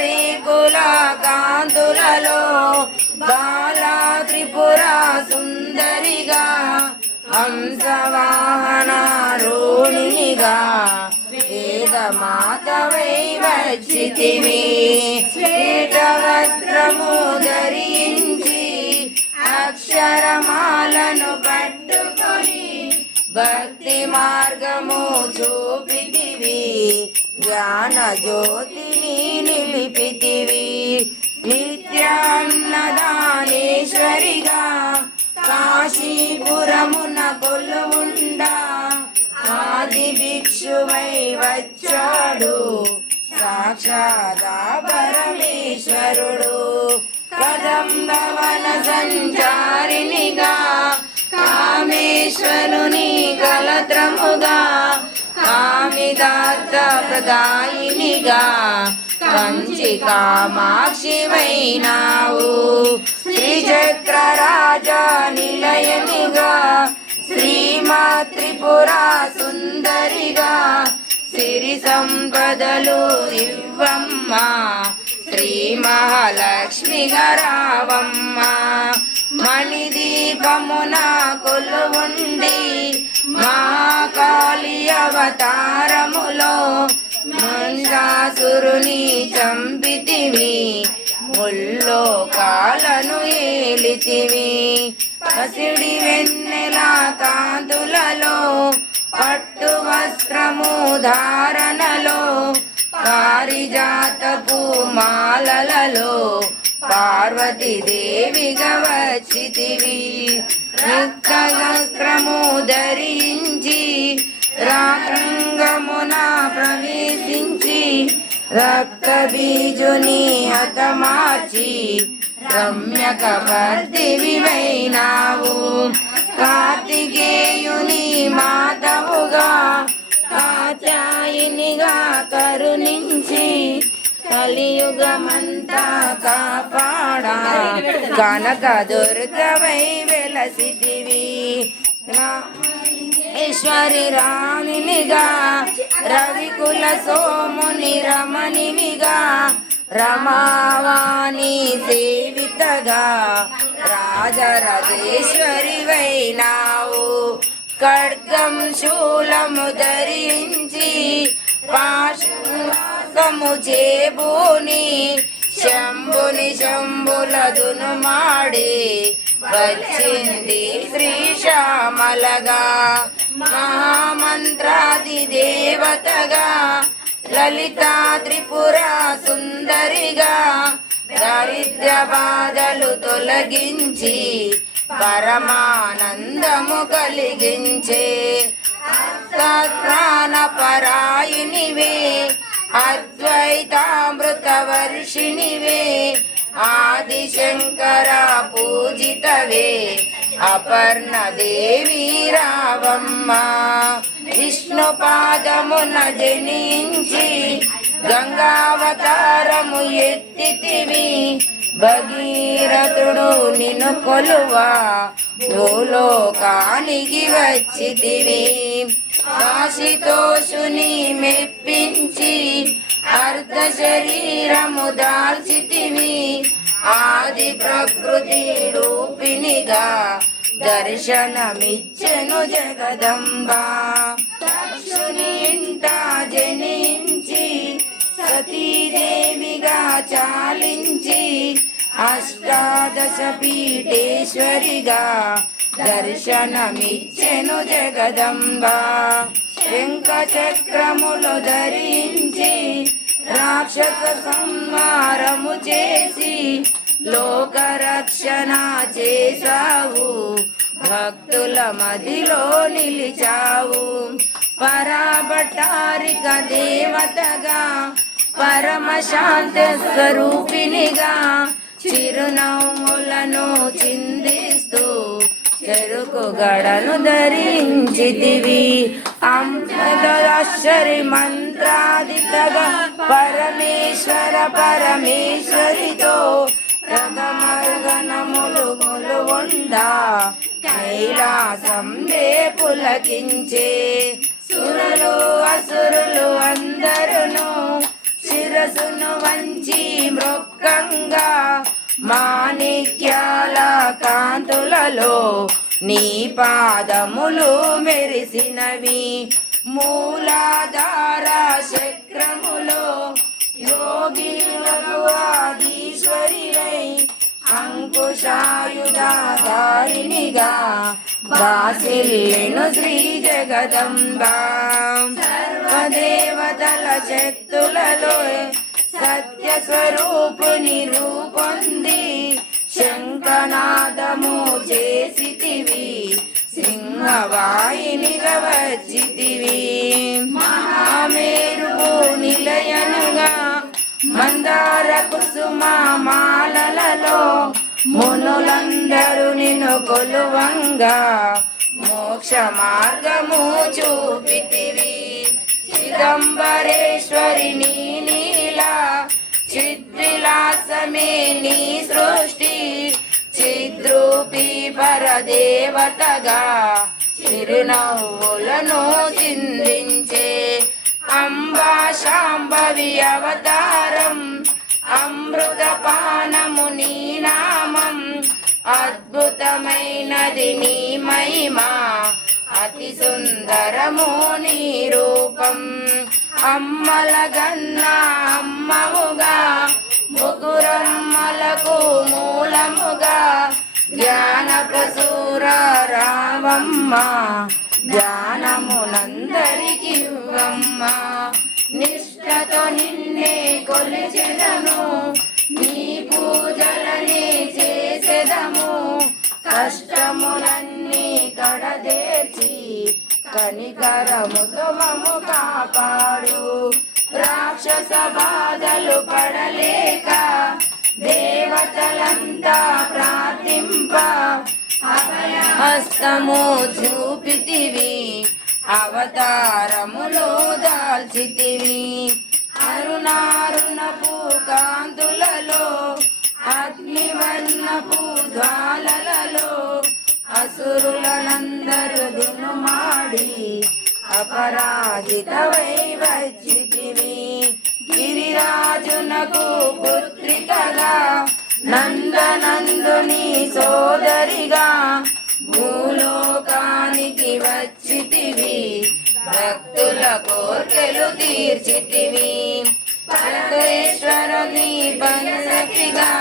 రేకుల కాంతులలో బాలా త్రిపుర సుందరిగా హంసవాహనారూఢినిగా వేదమాతవై వచ్చితివి. శ్వేతవస్త్రము ధరించి అక్షరమాలను పట్టుకొని భక్తి మార్గము చూపితివి. జ్ఞాన జ్యోతిని నిలిపితివి. నిత్యాన్నదానేశ్వరిగా కాశీపురమున కొలువుండా ఆది భిక్షువై వచ్చాడు సాక్షాదా పరమేశ్వరుడు. కదంబవన సంచారినిగా కామేశ్వరుని కలత్రముగా కామిదార్థ ప్రదాయినిగా కంచి కామాక్షివైనావు. శ్రీచక్ర రాజా నిలయనిగా శ్రీమా త్రిపుర సుందరిగా సిరి సంపదలు ఇవ్వమ్మ శ్రీ మహాలక్ష్మిగా రావమ్మ. మణిదీపమున కొలువుండి మహాకాళి అవతారములో మహిషాసురుని చంపితివి. ముల్లోకాలను ఏలితివి. పసిడి వెన్నెల కాంతులలో పట్టు వస్త్రము ధారణలో పారిజాతపు మాలలలో పార్వతీదేవిగా వచ్చితివి. వస్త్రము ధరించి రారంగమున ప్రవేశించి రక్త బీజుని హతమార్చి రమ్యక వర్ధివివైనావు. కార్తికేయుని మాతవుగా కాత్యాయినిగా కరుణించి కలియుగమంతా కాపాడా కనక దుర్గవై వెలసితివి. ఈశ్వరి రాణినిగా రవికుల సోముని రమణివిగా రమావాణి సేవితగా రాజరాజేశ్వరి వైనావు. ఖడ్గం శూలము ధరించి పాశము చేబూని శంభుని శంభులదును మాడి వచ్చింది శ్రీశ్యామలగా. మహామంత్రాది దేవతగా లలితా త్రిపుర సుందరిగా దారిద్ర్య బాధలు తొలగించి పరమానందము కలిగించే ప్రాణ పరాయినివే అద్వైతామృత వర్షిణివే ఆదిశంకర పూజితవే అపర్ణ దేవి రావమ్మ. విష్ణు పాదమున జనించి గంగావతారము ఎత్తితివి. భగీరథుడు నిన్ను కొలువా భూలోకానికి వచ్చితివి. కాశీతోషుని మెప్పించి అర్ధ శరీరము దాల్చితివి. ఆది ప్రకృతి రూపినిగా దర్శనమిచ్చెను జగదంబ. దక్షుని ఇంట జనించి సతీదేవిగా చాలించి అష్టాదశ పీఠేశ్వరిగా దర్శనమిచ్చెను జగదంబ. శంఖ చక్రములు ధరించి రాక్షస సంహారము చేసి లోకరక్షణ చేసావు. భక్తుల మదిలో నిలిచావు. పరాభటారిక దేవతగా పరమశాంత స్వరూపినిగా చిరునవ్వులను చిందిస్తూ చెరుకు గడను ధరించితివి. అంశరి మంత్రాదితగా పరమేశ్వర పరమేశ్వరితో ప్రథమర్గణములు కొలువుండా కైలాసంబే పులకించే. సురులు అసురులు అందరును శిరసును వంచి మృక్కంగా మాణిక్యాల కాంతులలో నీ పాదములు మెరిసినవి. మూలాధార చక్రములో యోగిలకు ఆదీశ్వరివై అంకుశాయుధారినిగా బాసిల్లెను శ్రీ జగదంబా. సర్వదేవతల శక్తులలో సత్య స్వరూపుని రూపొంది శంఖనాదము చేసితివి. సింహవాహినిగా వచ్చితివి. మహామేరు నిలయనుగా మందార కుసుమ మాలలలో మునులందరూ నిన్ను కొలువంగా మోక్ష మార్గము చూపితివి. చిదంబరేశ్వరి నీ నీలా చిద్విలాసమే నీ సృష్టి. చిద్రూపి పరదేవతగా చిరునవ్వులను చిందించే అంబా శాంభవి అవతారం. అమృతపానము నీ నామం అద్భుతమైనది నీ మహిమా. అతి సుందరము నీ రూపం. అమ్మల గన్నా అమ్మవుగా ముగురమ్మలకు మూలముగా జ్ఞాన ప్రసూర రావమ్మ. జ్ఞానమునందరికి ఇవ్వమ్మ. నిష్ఠతో నిన్నే కొలిచెదము నీ పూజలని చేసెదము. కష్టములన్నీ కడదేర్చి కనికరముతో మము కాపాడు. రాక్షస బాధలు పడలేక దేవతలంతా ప్రార్థింప హస్తము చూపితివి. అవతారములు దాల్చితివి. అరుణారుణపు కాంతులలో అగ్నివర్ణపు జ్వాలలలో అసురులనందరు దునుమాడి అపరాజితవై వచ్చితివి. గిరిరాజునకు పుత్రికగా నందనందుని సోదరిగా భూలోకానికి వచ్చితివి. భక్తుల కోర్కెలు తీర్చితివి. పరమేశ్వరుని పరసఖిగా